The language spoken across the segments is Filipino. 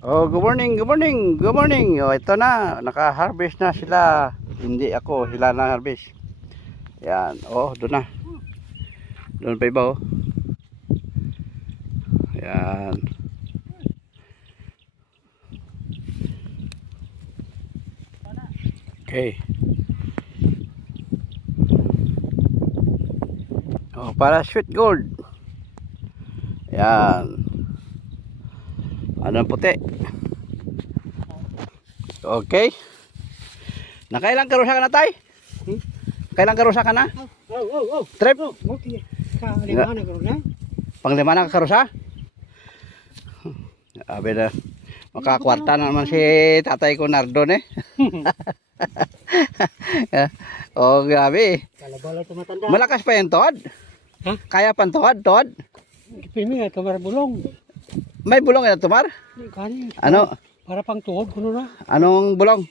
Oh, good morning, good morning, good morning. Oh, ito na, naka-harvest na sila. Hindi ako, sila na harvest. Yan, oh, doon na. Doon pa iba, oh. Yan. Okay. Oh, para sweet gold. Yan. Ano puti? Okay. Nakailang karusa ka na, tay? Kailang karusa ka na? Trip? Lima na karon na. Panglima na karusa? Abi na. Makakwarta na naman si tatay ko Nardon eh. Oh, grabe. Kalabala tumatanda. Malakas pa yung tuhod? Ha? Kaya pang tuhod? Kipimi nga tumar bulong. May bulong na tumar? Kani. Ano? Para pang tuhod kuno na. Anong bulong?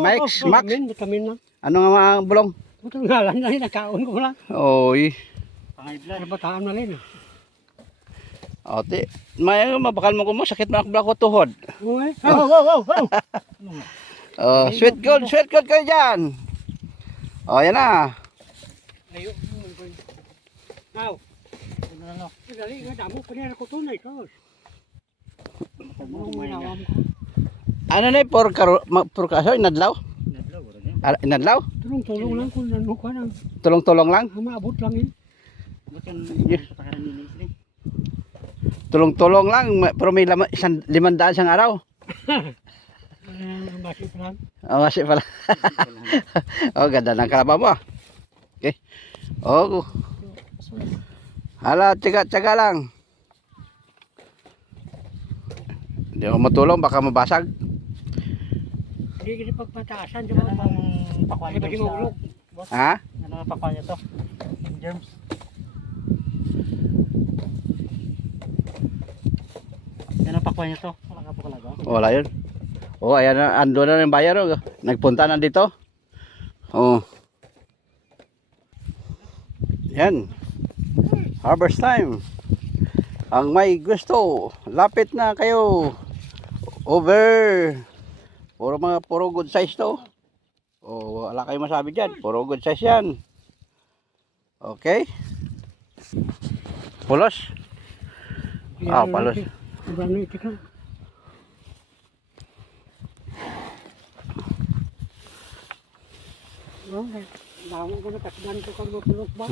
Max? Vitamin na. Ano nga mga bulong? Butang ngalan na nakaon ko lang. Oy. Para bataan na rin. Ote. May mabakal mo ko mo sakit na ako tuhod. Oy. Oh. Oh, sweet gold kayo dyan. Oh, yan na. Ayo. Now. Ano? Dali nga damo ko na ko tunay ko. Ano na por kaso inadlaw? Inadlaw? Tulong lang kung ano ka nang. Tulong-tulong lang? Maabot lang eh. Tulong-tulong lang, pero may 500 isang araw. Basi pa lang. Oh, kasi pala. Oh, ganda ng kalabaw mo. Okay. Oh. Hala, tiga-tiga lang. Hindi ako matulong, baka mabasag. Hindi kasi pagpataasan, di ba? Pakwan niyo sa... Ha? Ano ang pakwan niyo to? Germs. Ano ang pakwan niyo to? Wala ka po kalaga? Wala yun. Oh, ayan na, ando na yung bayar. Oh. Nagpunta na dito. Oh. Yan. Harvest time. Ang may gusto, lapit na kayo. Over. Puro good size to. Oh, wala kayong masabi dyan. Puro good size yan. Okay. Pulos. Ah, palos. Sobrang itik lang. Oh, damo ko na takdan ko kang mapulot ba?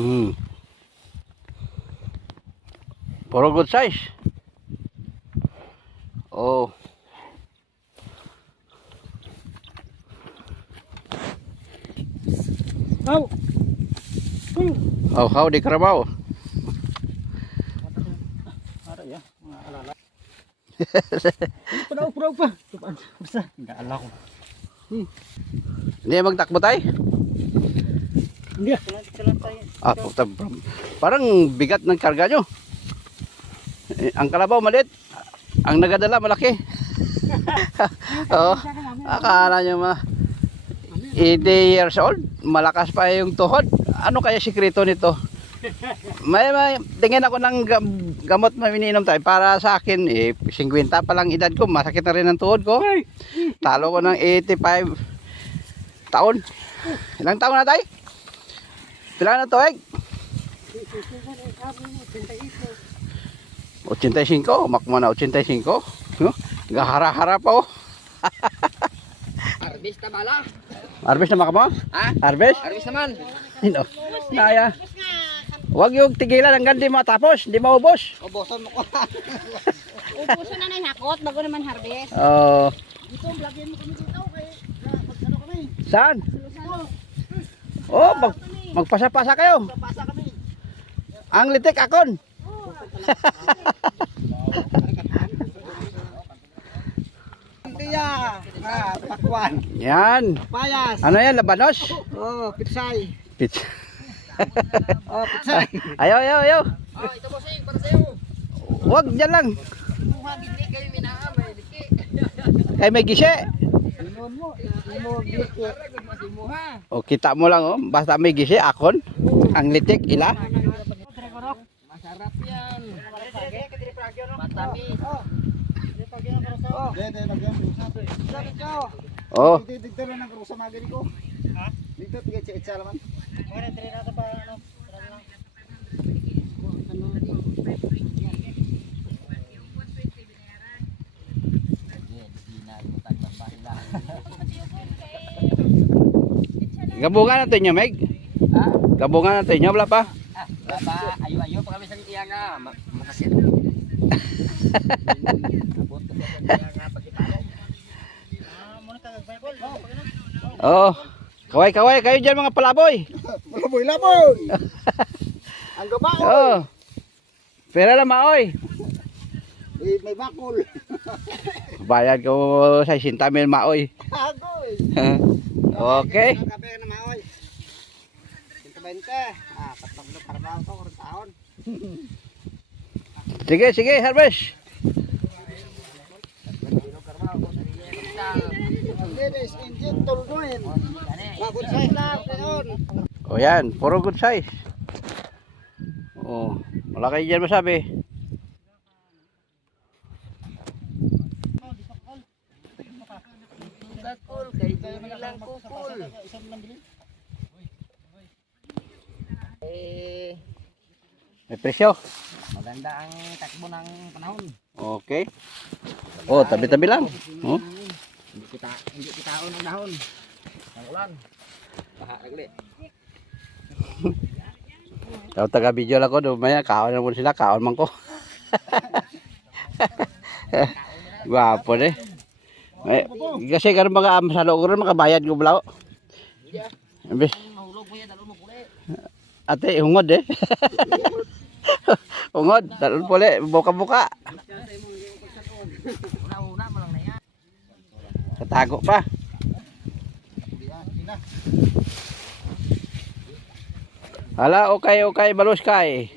Puro good size. Oh. Aw. Oh, how di karabaw. Ara ya, alala. Padaw pa. Basta, enggak ala ko. Hindi magtakbo tayo. Hindi. Ah, parang bigat ng karga nyo. Ang kalabaw maliit. Ang nagadala malaki. Oh, akala nyo 80 years old. Malakas pa yung tuhod. Ano kaya sikreto nito? May tingin ako ng gamot na iniinom tayo. Para sa akin, 50 pa lang edad ko. Masakit na rin ang tuhod ko. Talo ko ng 85 taon. Ilang taon na tayo? Pila na to, 85, makmo na 85. No? Gahara-hara pa oh. Harvest na bala. Harvest na makamo? Ha? Harvest? Harvest naman. No. Naya. Huwag yung tigilan hanggang di matapos, di maubos. Ubusan mo ko. Ubuso na ng hakot bago naman harvest. Oh. Ito, lagyan mo kami dito kay ano kami. Saan? Oh, magpasa-pasa kayo. Pasa kami. Ang litik akon. Tiya, pakwan. Yan. Payas. Ano yan, labanos? Oh, pitsay. Pizza. Oh, pitsay. Ayaw. Oh, ito po sa'yo, para sa'yo. Huwag dyan lang. Kumuha gini kayo minaa, may liki. Kay may gisi. Inon mo dito. Kumuha. O kita mo lang oh, basta may gisi akon. Ang litik ila. Masarap yan. Matamis. Dede, lagyan mo sa to. Sakit ka. Oh, Dito na ng rusa magani ko. Ha? Dito tigit sa itsa naman. Mga tiri na ito pa ano. gabungan natin nyo, Meg. Ha? Gabungan natin nyo, wala pa. Ah, baba, ayo-ayo pa kami sa iya nga. Makasit. Abot ko sa iya nga pagkitalo. Muna ka nag-Bible. Oh, kaway-kaway kayo dyan mga palaboy. Laboy, laboy. Ang gaba. Oh, pera lang maoy. May bakol. Bayad ko sa 60 mil maoy. Agoy. Okay. Kape na maoy. 120. Ah, patog na trabaho ko kurang taon. Sige, sige, harvest. Ladies, engine tulduin. Bagod size lang kayon. O yan, puro good size. Oh, wala kayo dyan masabi. Kakul, kay bilang kukul. May presyo. Maganda ang takbo ng panahon. Okay. Oh, tabi-tabi lang. Oh. Hindi kita ang dahon. Ang ulan. Baha nagli. Daw taga-video lang ko, dumaya, kaon naman sila, kaon man ko. Gwapo eh. Kasi karon mga sa loob ron makabayad ko balaw. Imbes Mahulog mo yan, dalon mo puli. ate hungod eh. Hungod, dalon puli, buka-buka. Una-una mo lang na yan. Tatago pa. Hala, okay, baluskay.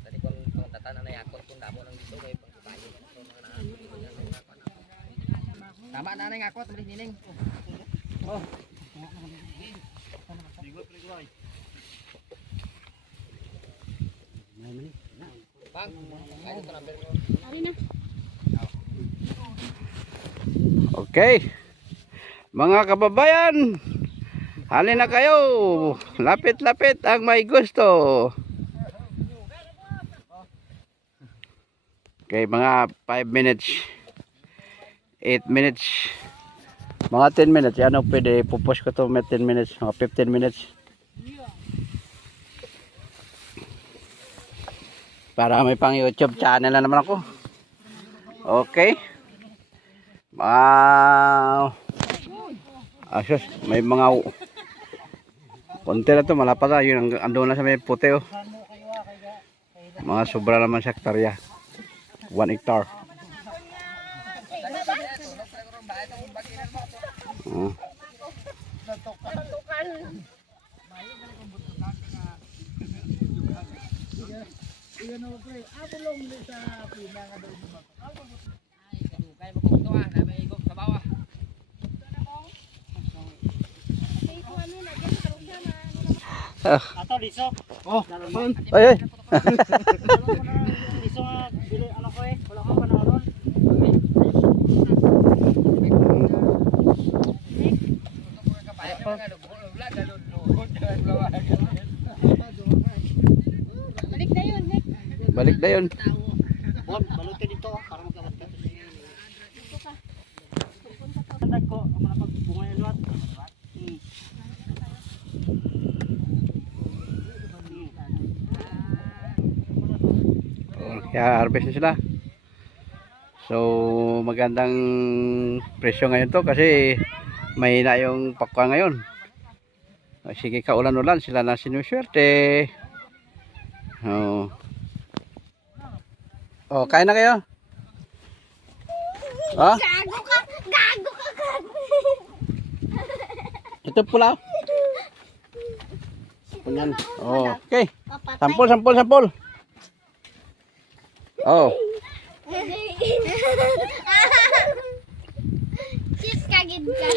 Tadi kung tatanan na yakot kung damo ng dito may pagpapayo. Tama na na yakot, bilis nining. Oh. Bang, ay ito na pero. Ari na. Okay. Mga kababayan, halin na kayo. Lapit-lapit ang may gusto. Okay, mga 5 minutes. 8 minutes. Mga 10 minutes. Ano pwede pupos ko to mga 10 minutes. Mga 15 minutes. Para may pang YouTube channel na naman ako. Okay. Asus, may mga konti na to, malapad na. Yun, ando na sa may puti oh. Mga sobra naman sa hektarya. 1 hectare. Oh. Kaya mo kung ito ah, na may igop sa bawah. Ato liso. Oh, Ay, ay. Liso nga bili ano ko eh. Wala kang panahon. Balik na yun, Nick. Balik na yun. Balot ka dito para magkabot ka. Tag ko, ang mga pagbunga ng luwat. Kaya harvest na sila. So magandang presyo ngayon to kasi mahina yung pakwa ngayon. Sige ka ulan-ulan sila na sinuswerte. Oh. Oh, kain na kayo? Oh, Gago ka! Gago ka! Gago! ito pula. Kunyan. Oh, okay. Papatay. Sampol. Oh. Sis kagid ka.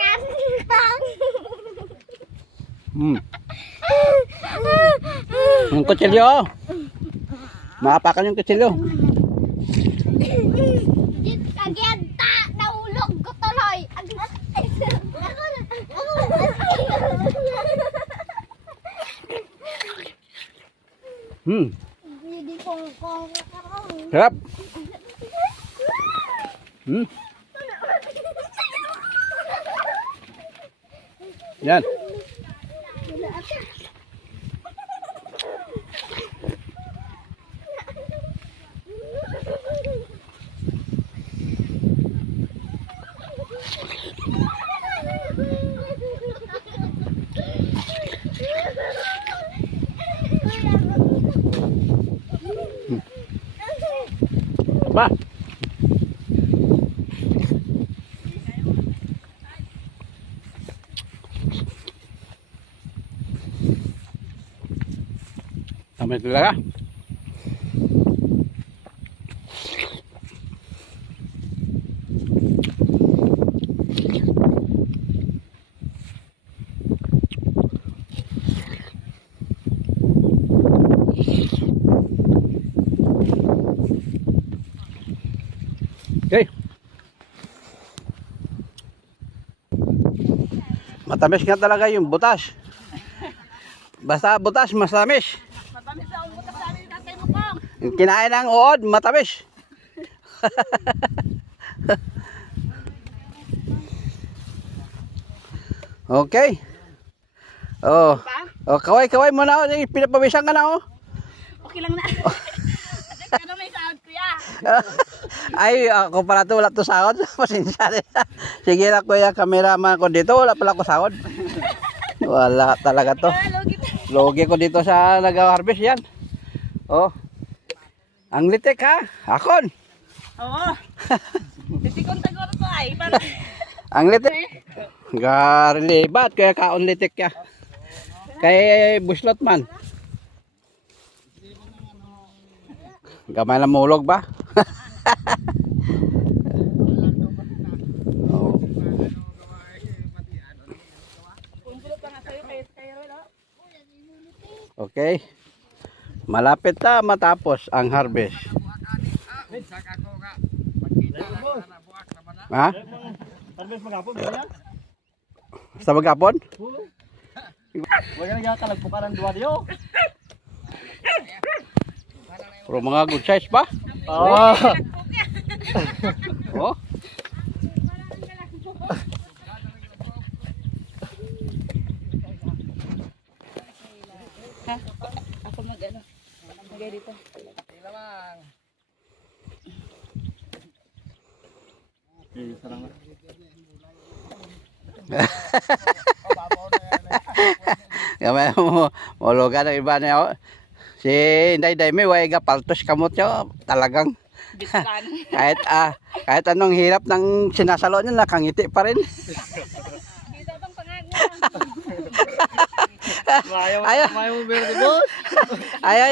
Kantang. Yung kutsilyo. Maapakan yung kutsilyo. Legit kagenta, nahulog ko tuloy. Hindi kong Sarap. Yan. Ba? Tama talaga. Okay. Matamis nga talaga yung butas. Basta butas, matamis. Matamis na ang butas sa amin tatay mo kong. Yung kinain ng uod, matamis. Okay. Oh. Oh, kaway-kaway mo na. Pinapawisan ka na, oh. Okay lang na. Ano may sound kuya? Ay, ako pala to, wala to sahod. Pasensya rin. Sige na kuya, cameraman ko dito, wala pala ko sahod. Wala talaga to. Logi ko dito sa nag-harvest yan. Oh. Ang litik ha, akon. Oo. Titikon tagoro ko ay. Ang litik. Garlibat, kaya kaon litik ya. Kay buslot man. Gamay na mulog ba? Oh. Okay. Malapit na matapos ang harvest. Ha? Harvest maghapon ba yan? Sa maghapon? Wala na kalagpukan ng duwa diyo. Pero mga good size ba? Oo. Oh. Ako mag-ano. Magay dito. Gamay mo mologa ng iba niya. Oh. Si Inday Daime way gapaltos kamot niya talagang Bitkan. kahit anong hirap ng sinasalo niya nakangiti pa rin. Dito tong pangag mo. Ayaw mo berde boss. Ayaw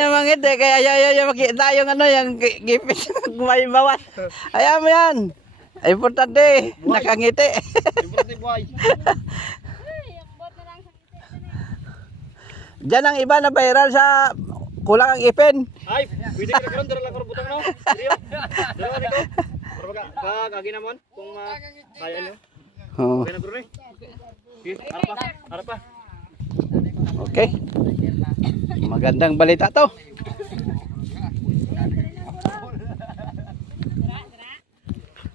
yung mangit eh, kaya ayaw yung makita yung ano yung gipit may bawas. Ayaw mo yan. Importante, nakangiti. Importante buhay. Diyan ang iba na viral sa kulang ang ipin. Ay, pwede ka karon dara lang karbutan no. Seryo. Dara dito. Para kagi naman kung kaya nyo. Oh, Okay na bro eh. Sige, harap pa. okay. Magandang balita to.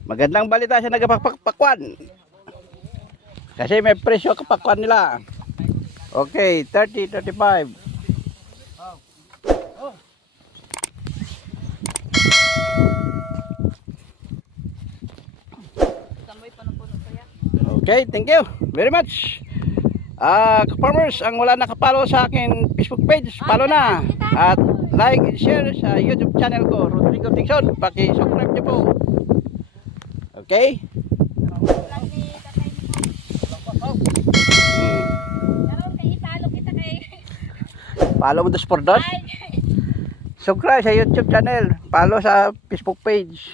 Magandang balita siya nagpapakwan. Kasi may presyo kapakwan nila. Okay, 30, 35. Okay, thank you very much. Farmers, ang wala nakapalo sa akin Facebook page, follow na. At like and share sa YouTube channel ko, Rodrigo Tingson. Paki-subscribe niyo po. Okay? Follow mo dos por dos. Subscribe sa YouTube channel. Follow sa Facebook page.